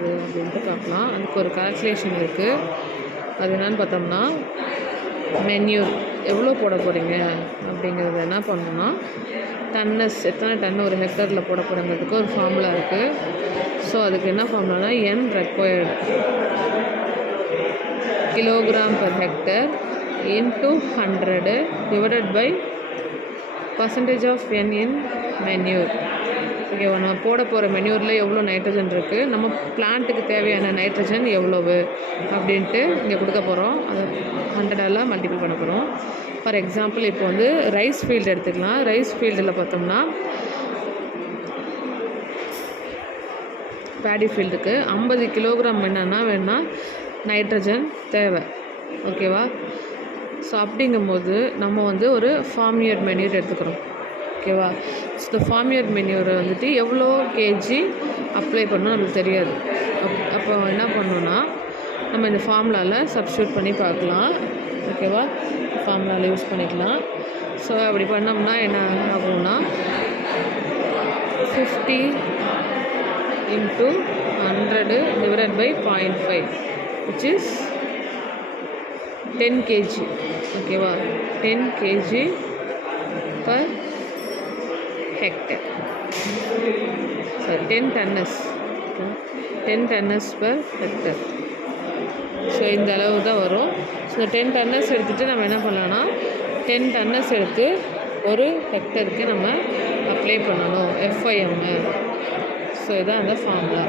வருது அப்படின்ட்டு பார்க்கலாம். அதுக்கு ஒரு கால்குலேஷன் இருக்குது. அது என்னென்னு பார்த்தோம்னா, மென்யூர் எவ்வளோ போட போகிறீங்க அப்படிங்கிறத என்ன பண்ணணும்னா, டன்னஸ் எத்தனை டன் ஒரு ஹெக்டரில் போட போகிறங்கிறதுக்கு ஒரு ஃபார்முலா இருக்குது. ஸோ அதுக்கு என்ன ஃபார்முலானா, N required kilogram per hectare into 100 divided by percentage of N in manure. ஓகேவா, நம்ம போட போகிற மென்யூரில் எவ்வளோ நைட்ரஜன் இருக்குது, நம்ம பிளான்ட்டுக்கு தேவையான நைட்ரஜன் எவ்வளவு அப்படின்ட்டு இங்கே கொடுக்க போகிறோம். அதை 100ஆல் மல்டிபிள் பண்ண போகிறோம். ஃபார் எக்ஸாம்பிள் இப்போ வந்து ரைஸ் ஃபீல்டு எடுத்துக்கலாம். ரைஸ் ஃபீல்டில் பார்த்தோம்னா பேடி ஃபீல்டுக்கு 50 கிலோகிராம் என்னென்னா வேணால் நைட்ரஜன் தேவை. ஓகேவா, ஸோ அப்படிங்கும்போது நம்ம வந்து ஒரு ஃபார்மியர்ட் மென்யூர் எடுத்துக்கிறோம். ஓகேவா, ஸோ இந்த ஃபார்மியர்ட் மென்யூரை வந்துட்டு எவ்வளோ கேஜி அப்ளை பண்ணணும் நமக்கு தெரியாது. அப்போ என்ன பண்ணணுன்னா, நம்ம இந்த ஃபார்முலாவில் சப்ஸ்டியூட் பண்ணி பார்க்கலாம். ஓகேவா, ஃபார்முலாவில் யூஸ் பண்ணிக்கலாம். ஸோ அப்படி பண்ணோம்னா என்ன ஆகும்னா, 50 into 100 divided by 0.5 which is 10 kg. ஓகேவா, 10 kg per hectare. So 10 tons, 10 tons per hectare. So இந்த அளவு தான் வரும். ஸோ 10 tons எடுத்துகிட்டு நம்ம என்ன பண்ணலாம்னா, 10 tons எடுத்து ஒரு ஹெக்டருக்கு நம்ம அப்ளை பண்ணணும் FIM. ஸோ இதான் அந்த ஃபார்முலா.